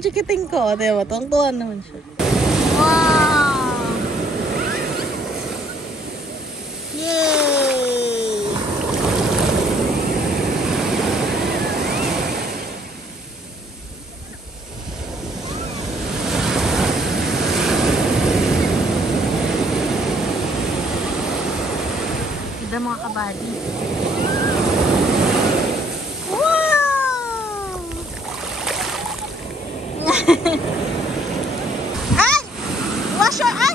yung chikiting ko. Diba? Tuwang-tuwan naman siya. Wow! Yay! Ganda mga kabady. Ay! Wash your eye!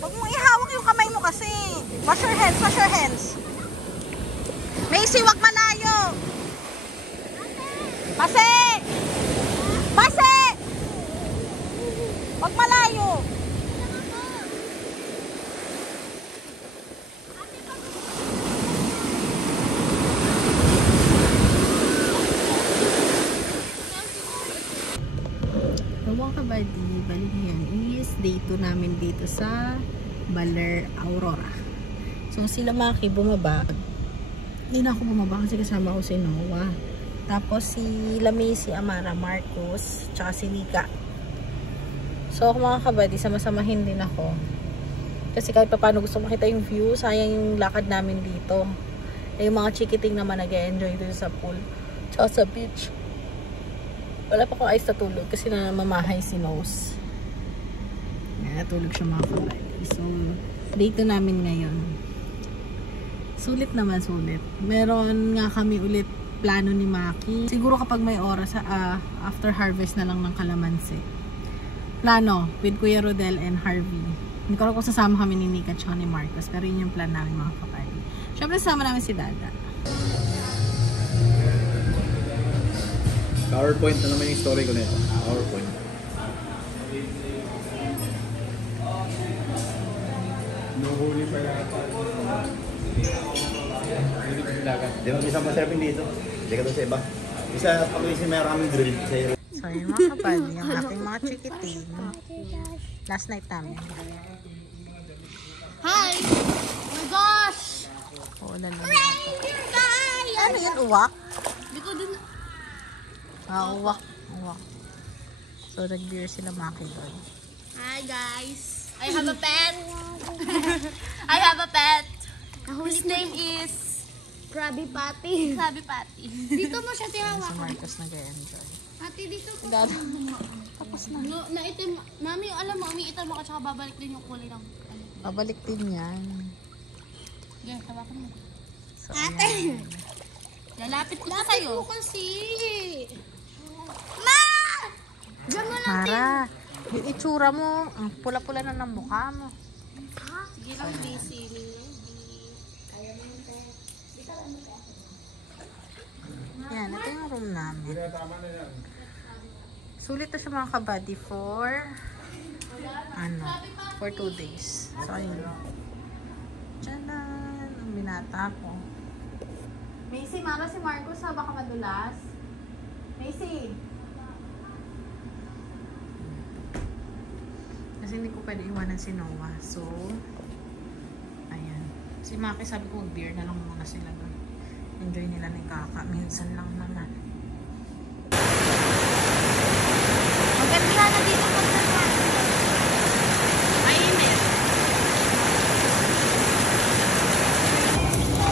Huwag mong ihawak yung kamay mo kasi. Wash your hands, wash your hands. Macy, wag malayo. Pase! Pase! Wag malayo. Mga kabady, balik yan is day 2 namin dito sa Baler, Aurora. So sila Maki bumaba. Hindi na ako bumaba kasi kasama ko si Noah. Tapos si Lami, si Amara, Marcos, tsaka si Nika. So mga kabady, sama-samahin din ako. Kasi kahit pa paano gusto makita yung view, sayang yung lakad namin dito. Yung mga chikiting naman nag-enjoy dito sa pool, tsaka sa beach. Wala pa ko ayos na tulog kasi namamahay si Nose. Natulog siya mga kabady. So, day 2 namin ngayon. Sulit naman, sulit. Meron nga kami ulit plano ni Maki. Siguro kapag may oras, after harvest na lang ng kalamansi. Plano with Kuya Rodel and Harvey. Hindi ko alam kung sasama kami ni Nika at ni Marcos. Pero yun yung plan namin mga kabady. Siyempre sasama namin si Dada. PowerPoint na naman yung story ko nito. PowerPoint. Nuhuli pa yata. Di ba isang pa-surfing dito? Hindi ka doon sa iba. Isa kami si maraming drill. So yung mga kabady, yung ating mga chikiting. Last night namin. Hi! Oh my gosh! Uulan na Reindeer guys! ano yun? Uwak? Dito din. Uwak. Uwak. So nag-beer sila Maki doon. Hi guys! I have a pet! I have a pet! His name is Krabby Patty. Krabby Patty. Dito mo siya Si tihawakan. Marcos nag-enjoy. Ate, dito ko. Dada. Tapos na. No, naitim. Mami, alam mo, umiitim ako tsaka babalik din yung kulay ng ano. Babalik din yan. Yan, hawakan mo. So, Ate! ayan. Lalapit ko na sa'yo. Lapit mo kasi. Ma! Diyan mo lang. Mara, yung itsura mo, ang pula-pula na ng mukha mo. Sige lang, busy. Yan, ito yung room namin. Sulit na siya mga kabady for 2 days. So, ayun. Tchanan! Ang binata ko. Macy, mama si Marcos ha, baka madulas. Macy! Kasi hindi ko pwede iwanan si Noah. So, ayan. Si Maki sabi ko, beer na lang muna sila doon. Enjoy nila ni Kaka. Minsan lang naman. Maganda na dito maganda. Mainit.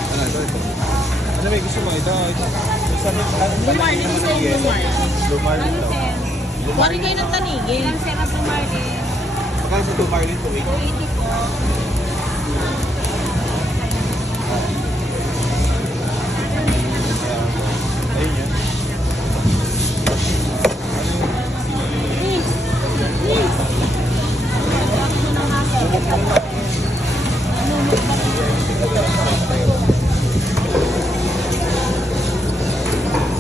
Ito. Ano may gusto mo? Ito. Lumar, hindi sa yung Lumar. Lumar. Wari kayo ng tanigin. Ang sarap Lumar din. Magkano sa Lumar din po? 280 po. Ayun yan.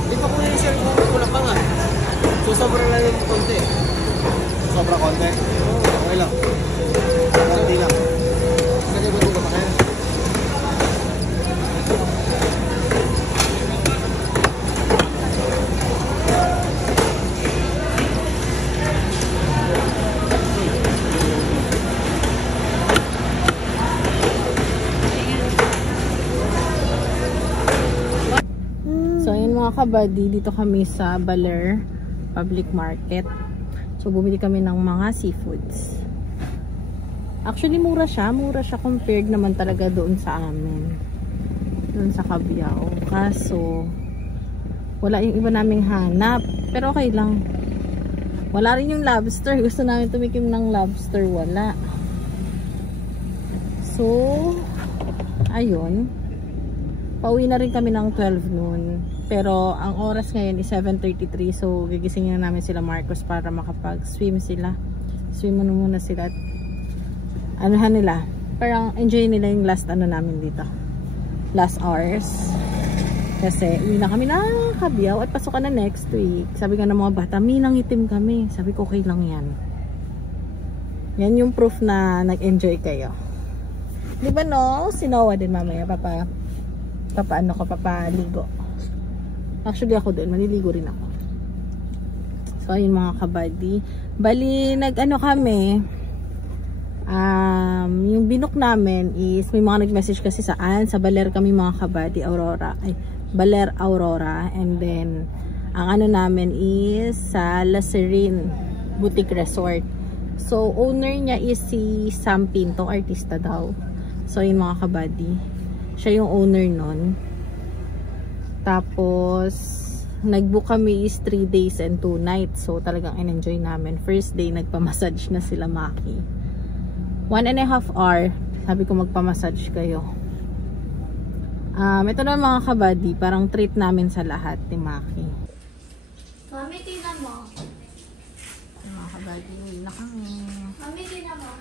Ito ko yung sir kung kulang pa nga. So sobrang lang yung konti. Sobrang konti? Okay lang. Konti lang. Nagay ba dito ba kayo? kabady, dito kami sa Baler Public Market. So bumili kami ng mga seafoods. Actually mura siya compared naman talaga doon sa amin. Doon sa Cabiao. Kaso wala yung iba naming hanap. Pero okay lang. Wala rin yung lobster. Gusto namin tumikim ng lobster. Wala. So ayun. Pauwi na rin kami ng 12 noon. Pero ang oras ngayon is 7:33. So gigisingin na namin sila Marcos para makapag-swim sila. Swim muna sila. At anuhan nila. Parang enjoy nila yung last ano namin dito. Last hours. Kasi uwi na kami ng Cabiao at pasok na next week. Sabi nga ng mga bata, minang itim kami. Sabi ko okay lang yan. Yan yung proof na nag-enjoy kayo. Di ba no? Si Noah din mamaya papaligo. Actually ako doon, maliligo rin ako. So ayun mga kabady. Bali, nag-ano kami, yung binook namin is, may mga nag-message kasi sa Baler kami mga kabady, Baler Aurora. And then, ang ano namin is sa La Serene Boutique Resort. So, owner niya is si Sam Pinto, artista daw. So, yun mga kabady. Siya yung owner nun. Tapos, nag-book kami is 3 days and 2 nights. So, talagang in-enjoy namin. First day, nagpa-massage na sila Maki. 1.5 hour. Sabi ko magpa-massage kayo. Ito na mga kabady. Parang treat namin sa lahat ni Maki. Mami, tingnan mo. Mga kabady, uwi na kami. Mami, tingnan mo.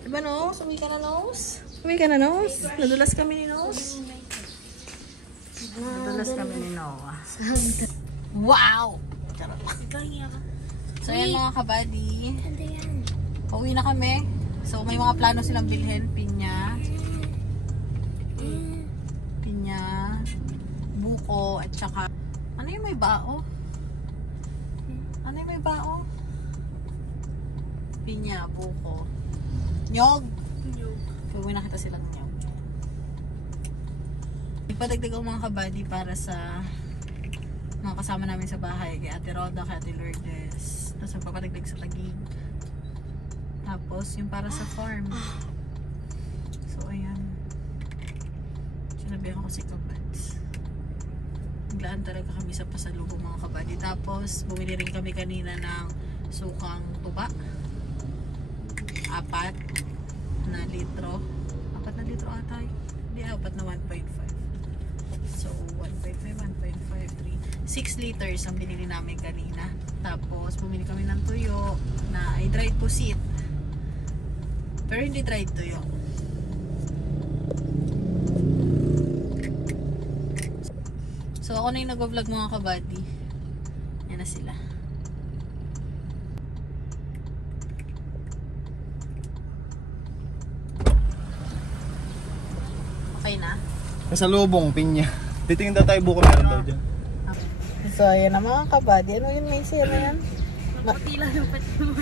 Diba Nose? Uwi ka na Nose? Uwi ka na Nose? Nadulas kami ni Nose? Nadulas kami ni Noah. Wow! Charot. So yan mga kabady. Pauwi na kami. So may mga plano silang bilhin. Pinya, buko, at saka ano yung may bao? Ano yung may bao? Pinya, buko, nyog. Pauwi na kita silang nyog. Ipadagdag ang mga kabady para sa mga kasama namin sa bahay, kay Ate Roda, kay Ate Lourdes. Tapos papadagdag sa Taguig. Tapos yung para sa farm. So ayan, sinabihan ko si Kabads. Naglaan talaga kami sa pasalubong mga kabady. Tapos bumili rin kami kanina ng sukang tuba. 4 na litro. 4 na litro ata. Hindi, 4 na 1.5. So 1.5, 1.5, 3, 6 liters ang binili namin kanina. Tapos bumili kami ng tuyo na ay dried pusit. Pero hindi dried tuyo. So ako na yung nag-vlog mga kabady. Yan na sila. Okay na? Pasalubong, pinya. Titingin daw tayo buko meron daw dyan. So ayan na mga kabady. Ano yun Macy? Ano yan? Maputi lang yung pati mo.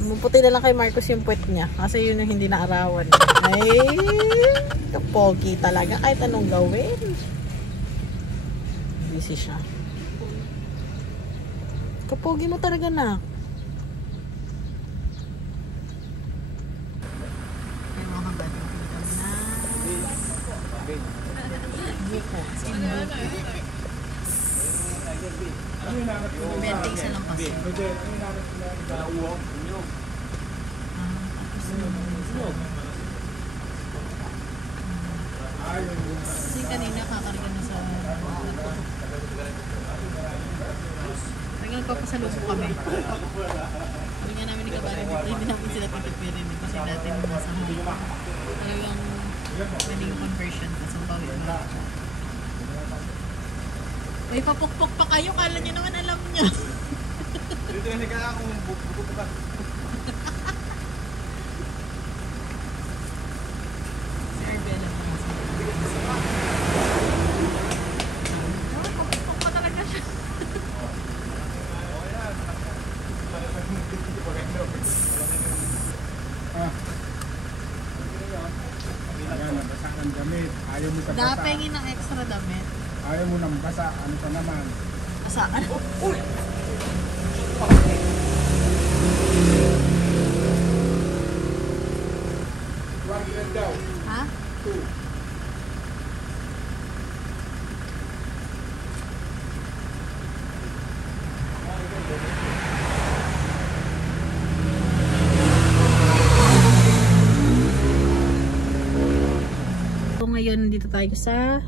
Maputi na lang kay Marcos yung puwet niya. Kasi yun yung hindi naarawan. Ay, kapogi talaga. Kahit anong gawin. Busy siya. Kapogi mo talaga na. Ay mga kabady. Buko. Bente isa lang kasi. Kasi kanina kakarga na sa Kaya nagpapasalubong kami. Sabi nga namin ni Kabari dito, hindi namin sila titipirin kasi dati nung nasa home. Talagang pwede yung conversion sa bawi na. May papukpok pa kayo, kala nyo naman alam nyo. Dito na kaya kung buko pa. Si Arbella naman sa papukpok pa talaga siya. Dapengin ng extra damit. Ayaw mo nang basa. Ano pa naman? Asaan? Uy! Daw. Ha? 2. So ngayon dito tayo sa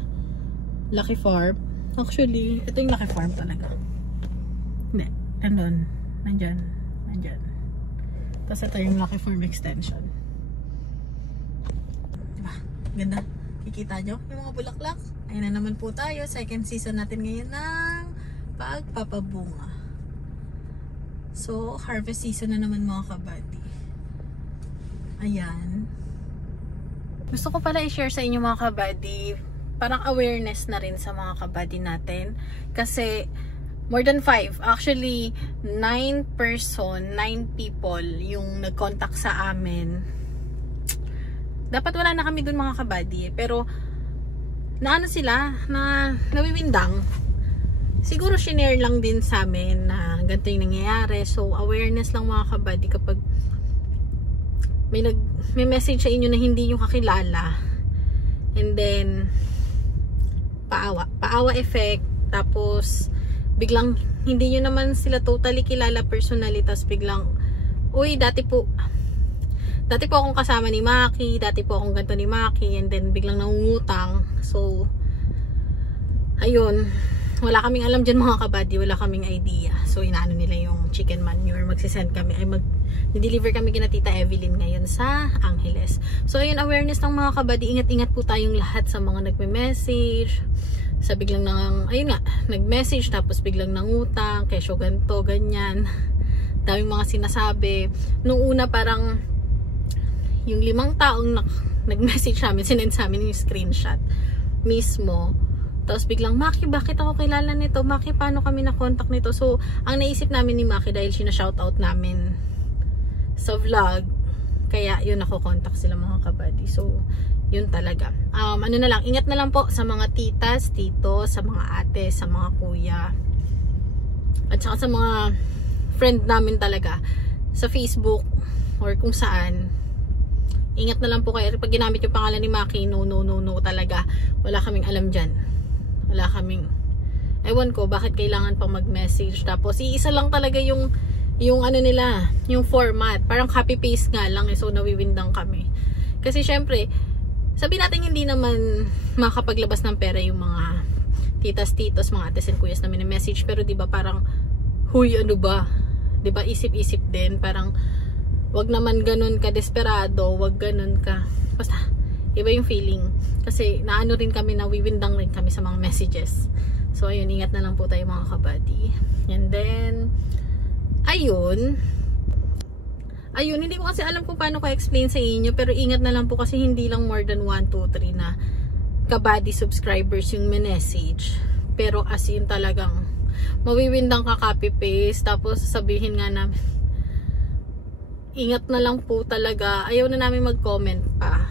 Lucky Farm. Actually, ito yung Lucky Farm talaga. Hindi, nandun. Nandyan. Tapos ito yung Lucky Farm extension. Diba? Ganda. Kikita nyo yung mga bulaklak. Ayun na naman po tayo. Second season natin ngayon ng pagpapabunga. So, harvest season na naman mga kabady. Ayan. Gusto ko pala i-share sa inyo mga kabady, parang awareness na rin sa mga kabady natin. Kasi, more than 5. Actually, 9 people yung nag-contact sa amin. Dapat wala na kami dun mga kabady. Pero, naano sila, na nawiwindang. Siguro, shinare lang din sa amin na ganito yung nangyayari. So, awareness lang mga kabady kapag may message sa inyo na hindi nyo kakilala. And then, paawa effect. Tapos, biglang, hindi nyo naman sila totally kilala personally. Tapos, biglang, uy, dati po akong kasama ni Maki. Dati po akong ganito ni Maki. And then, biglang nangungutang. So, ayun. Wala kaming alam dyan mga kabady. Wala kaming idea. So, inaano nila yung chicken manure. Magsisend kami. Deliver kami kina Tita Evelyn ngayon sa Angeles. So, ayun, awareness ng mga kabady. Ingat-ingat po tayong lahat sa mga nagme-message. Sa biglang ayun nga, nag-message tapos biglang nangutang. Kesyo ganito, ganyan. Daming mga sinasabi. Nung una parang yung 5 taong nag-message namin, sinend sa amin yung screenshot mismo. Tapos biglang, Maki, bakit ako kilala nito? Maki, paano kami na-contact nito? So, ang naisip namin ni Maki dahil sina-shoutout namin sa vlog, kaya yun nako-contact sila mga kabady. So, yun talaga. Ano na lang, ingat na lang po sa mga titas, tito, sa mga ate, sa mga kuya. At saka sa mga friend namin talaga sa Facebook or kung saan. Ingat na lang po kayo. Pag ginamit yung pangalan ni Maki, no talaga. Wala kaming alam dyan. Wala kaming, ewan ko bakit kailangan pang mag-message. Tapos iisa lang talaga yung ano nila, yung format, parang copy paste nga lang, so nawiwindang kami. Kasi syempre, sabi natin hindi naman makapaglabas ng pera yung mga titas, titos, mga ates and kuyas na message, pero di ba parang, huy, ano ba? Di ba isip-isip din, parang wag naman ganun ka desperado, wag ganun ka, basta iba yung feeling. Kasi naano rin kami, nawiwindang rin kami sa mga messages. So ayun, ingat na lang po tayo mga kabady. And then, ayun, hindi ko kasi alam kung paano ko explain sa inyo, pero ingat na lang po kasi hindi lang more than 1, 2, 3 na kabady subscribers yung message. Pero as in talagang mawiwindang ka copy paste, tapos sabihin nga namin, ingat na lang po talaga. Ayaw na namin mag-comment pa.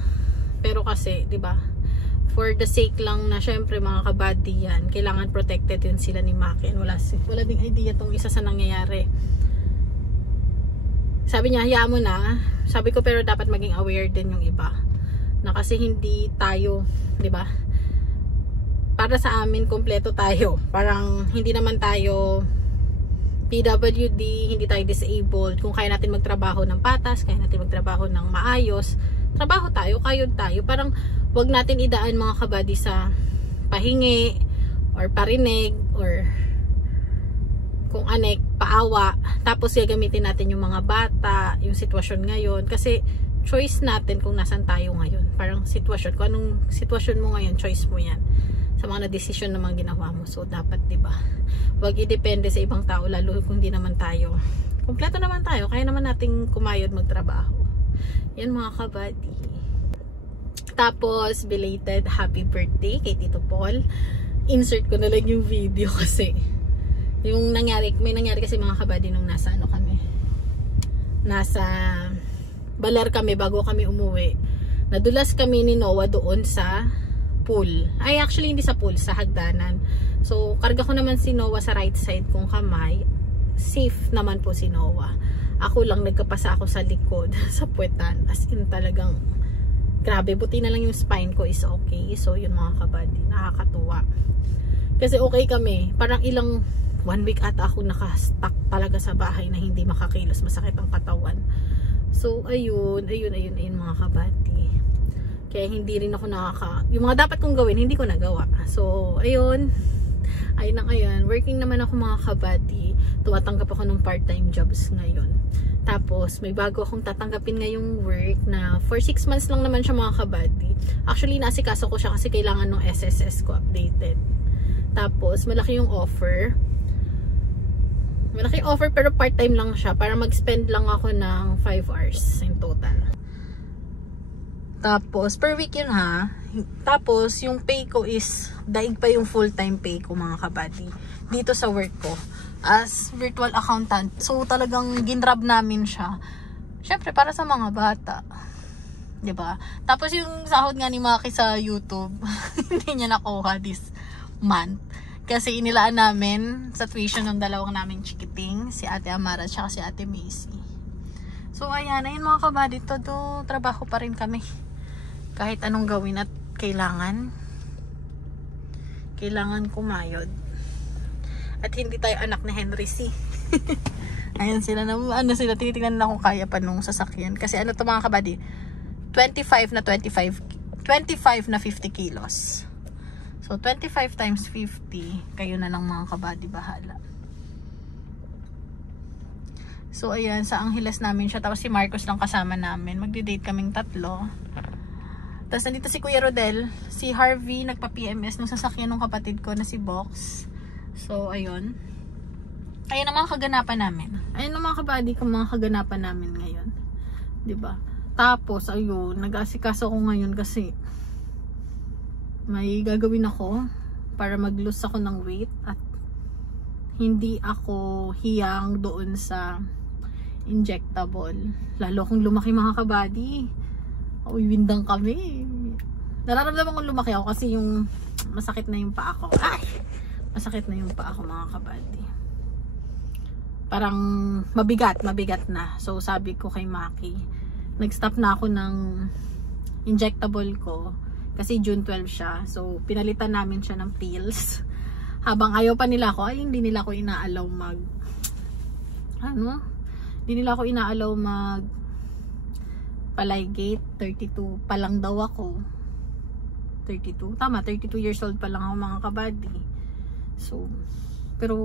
Pero kasi, 'di ba? For the sake lang na syempre mga kabady yan, kailangan protected din sila ni Maki. Wala ding idea tong isa sa nangyayari. Sabi niya, hayaan mo na. Sabi ko, pero dapat maging aware din yung iba. Na kasi hindi tayo, 'di ba? Para sa amin, kompleto tayo. Parang hindi naman tayo PWD, hindi tayo disabled. Kung kaya natin magtrabaho ng patas, kaya natin magtrabaho ng maayos, trabaho tayo, kayod tayo. Parang wag natin idaan mga kabady sa pahingi or parinig or kung anek, paawa. Tapos gagamitin natin yung mga bata, yung sitwasyon ngayon. Kasi choice natin kung nasan tayo ngayon. Parang sitwasyon, kung anong sitwasyon mo ngayon, choice mo yan. Sa mga na-desisyon na mga ginawa mo. So dapat, diba, wag idepende sa ibang tao, lalo kung di naman tayo. Kompleto naman tayo, kaya naman nating kumayod magtrabaho. Yan mga kabady. Tapos, belated happy birthday kay Tito Paul. Insert ko na lang yung video kasi yung nangyari, may nangyari kasi mga kabady nung nasa ano kami. Nasa Baler kami bago kami umuwi. Nadulas kami ni Noah doon sa pool. Ay, actually, hindi sa pool, sa hagdanan. So, karga ko naman si Noah sa right side kong kamay. Safe naman po si Noah. Ako lang, nagkapasa ako sa likod, sa puwetan. As in, talagang, grabe, buti na lang yung spine ko is okay. So, yun mga kabady, nakakatuwa. Kasi okay kami. Parang 1 week ata ako naka-stuck talaga sa bahay na hindi makakilos, masakit ang katawan. So ayun mga kabati. Kaya hindi rin ako yung mga dapat kong gawin, hindi ko nagawa. So ayun working naman ako mga kabati. Tumatanggap ako ng part-time jobs ngayon. Tapos may bago akong tatanggapin ngayong work na for 6 months lang naman siya mga kabati. Actually naasikaso ko siya kasi kailangan ng SSS ko updated. Tapos malaki yung offer. Malaki offer pero part-time lang siya para mag-spend lang ako ng 5 hours in total. Tapos per week yun ha. Tapos yung pay ko is daig pa yung full-time pay ko mga kabady dito sa work ko as virtual accountant. So talagang ginrab namin siya. Syempre para sa mga bata. 'Di ba? Tapos yung sahod nga ni Maki sa YouTube, hindi niya nakuha this month. Kasi inilaan namin sa tuition ng dalawang naming chikiting, si Ate Amara at si Ate Macy. So ayan, ayun mga kabady, todo trabaho pa rin kami. Kahit anong gawin at kailangan kumayod. At hindi tayo anak ni Henry C. Ayan sila na, tinitingnan na kung kaya pa nung sasakyan. Kasi ano to mga kabady, 25 na 50 kilos. So, 25 times 50, kayo na lang mga kabady bahala. So, ayan, sa Angeles namin siya. Tapos si Marcos lang kasama namin. Magdi-date kaming 3. Tapos nandito si Kuya Rodel. Si Harvey, nagpa-PMS nung sasakyan ng kapatid ko na si Box. So, ayun. Ayun ang mga kaganapan namin. Ayun ang mga kabady kung mga kaganapan namin ngayon. 'Di ba? Tapos, ayun, nag-asikaso ko ngayon kasi may gagawin ako para mag-lose ako ng weight at hindi ako hiyang doon sa injectable. Lalo kung lumaki mga kabady, windang kami. Nararamdaman kong lumaki ako kasi yung masakit na yung paa ko. Ay! Masakit na yung paa ko mga kabady. Parang mabigat na. So sabi ko kay Maki, nag-stop na ako ng injectable ko. Kasi June 12 siya. So, pinalitan namin siya ng pills. Habang ayaw pa nila ako, ay hindi nila ako inaalaw hindi nila ako inaalaw Palygate. 32 pa lang daw ako. 32? Tama, 32 years old pa lang ako mga kabady. So, pero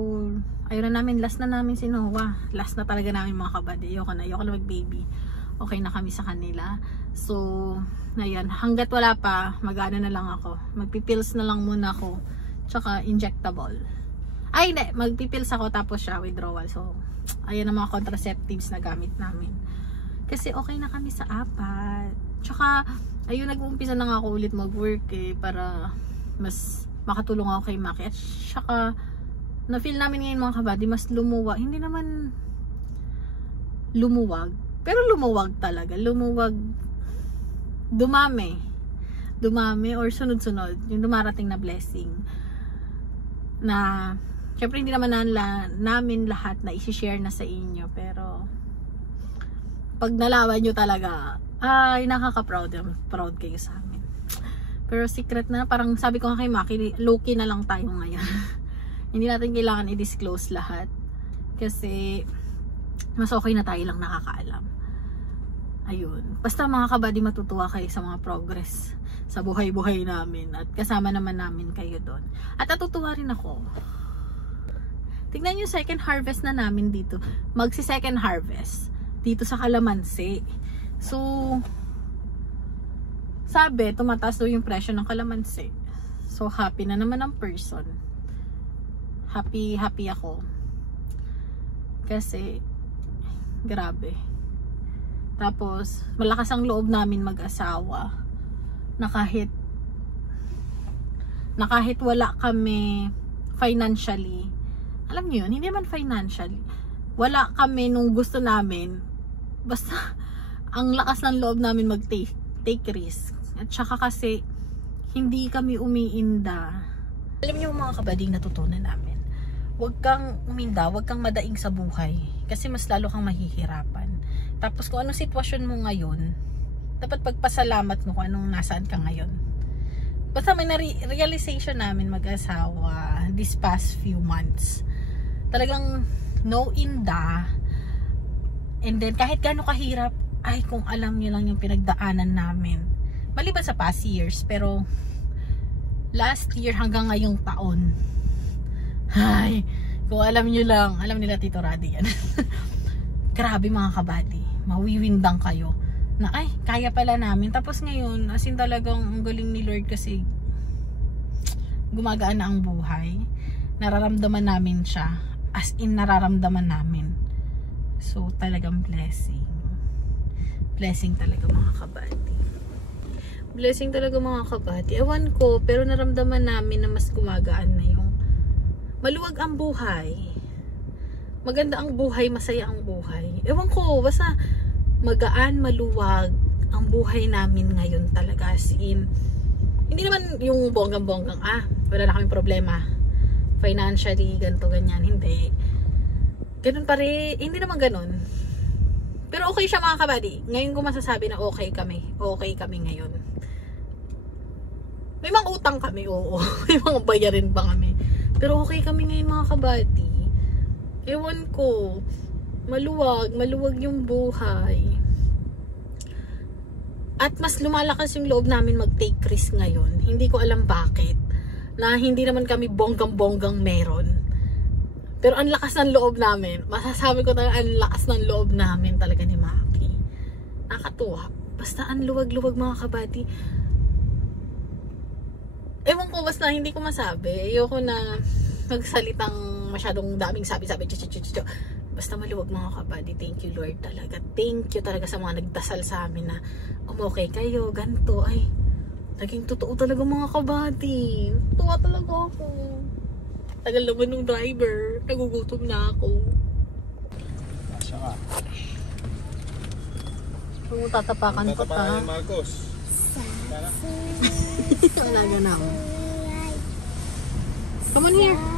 ayaw na namin, last na namin si Noah. Last na talaga namin mga kabady. Ayoko na mag-baby. Okay na kami sa kanila. So, ayan, hanggat wala pa, mag-ano na lang ako. Magpipills na lang muna ako. Tsaka injectable. Ay, hindi. Magpipills ako tapos siya withdrawal. So, ayan ang mga contraceptives na gamit namin. Kasi okay na kami sa 4. Tsaka, ayun, nag-uumpisa na nga ako ulit mag-work para mas makatulong ako kay Maki. At tsaka, na-feel namin ngayon mga kabady, mas lumuwag. Hindi naman lumuwag. Pero lumuwag talaga. Lumuwag. Dumami or sunod-sunod. Yung dumarating na blessing. Na, syempre hindi naman namin lahat na isi-share na sa inyo. Pero, pag nalaman nyo talaga, ay, nakaka-proud. Proud kayo sa amin. Pero secret na, parang sabi ko nga kay Maki, low-key na lang tayo ngayon. Hindi natin kailangan i-disclose lahat. Kasi, mas okay na tayo lang nakakaalam. Ayun. Basta mga kabady, matutuwa kayo sa mga progress sa buhay-buhay namin. At kasama naman namin kayo doon. At natutuwa rin ako. Tingnan yung second harvest na namin dito. Magsi-second harvest. Dito sa Kalamansi. So, sabi, tumataas daw yung presyo ng kalamansi. So, happy na naman ang person. Happy ako. Kasi, grabe. Tapos, malakas ang loob namin mag-asawa. Na kahit wala kami financially, alam niyo yun, hindi naman financially. Wala kami nung gusto namin. Basta, ang lakas ng loob namin mag-take risk. At saka kasi, hindi kami umiinda. Alam niyo mga kabading, natutunan namin. Huwag kang uminda, huwag kang madaing sa buhay. Kasi mas lalo kang mahihirapan. Tapos kung anong sitwasyon mo ngayon, dapat pagpasalamat mo kung anong nasaan ka ngayon. Basta may realization namin mag-asawa this past few months. Talagang no inda. And then kahit gaano kahirap, ay kung alam niyo lang yung pinagdaanan namin. Maliban sa past years, pero last year hanggang ngayong taon. Ay, kung alam niyo lang, alam nila Tito Radi yan. Grabe mga kabady, mawiwindang kayo. Na ay, kaya pala namin. Tapos ngayon, as in talagang ang galing ni Lord kasi gumagaan na ang buhay. Nararamdaman namin siya. As in, nararamdaman namin. So, talagang blessing. Blessing talaga mga kabady. Blessing talaga mga kabady. Ewan ko, pero naramdaman namin na mas gumagaan na yung maluwag ang buhay. Maganda ang buhay, masaya ang buhay. Ewan ko, basta magaan, maluwag ang buhay namin ngayon talaga. As in, hindi naman yung bonggang-bonggang, wala na kaming problema financially, ganito, ganyan. Hindi. Ganun pa rin. Hindi naman ganun. Pero okay siya mga kabady. Ngayon ko masasabi na okay kami. Okay kami ngayon. May mga utang kami, oo. May mga bayarin pa kami. Pero okay kami ngayon mga kabady. Ewan ko. Maluwag yung buhay. At mas lumalakas yung loob namin mag-take risk ngayon. Hindi ko alam bakit. Na hindi naman kami bonggang-bonggang meron. Pero ang lakas ng loob namin. Masasabi ko talaga ang lakas ng loob namin talaga ni Maki. Nakatuwa. Basta ang luwag-luwag mga kabady. Ewan ko, basta hindi ko masabi. Ayoko na magsalitang masyadong daming sabi-sabi. Basta maluwag mga kabady. Thank you Lord talaga. Thank you talaga sa mga nagdasal sa amin na okay kayo, ganito. Ay, naging totoo talaga mga kabady. Tuwa talaga ako. Tagal naman ng driver. Nagugutom na ako. Asya ka. Huwag mo tatapakan ko ta. Marcos. Talaga na ako. Come on here.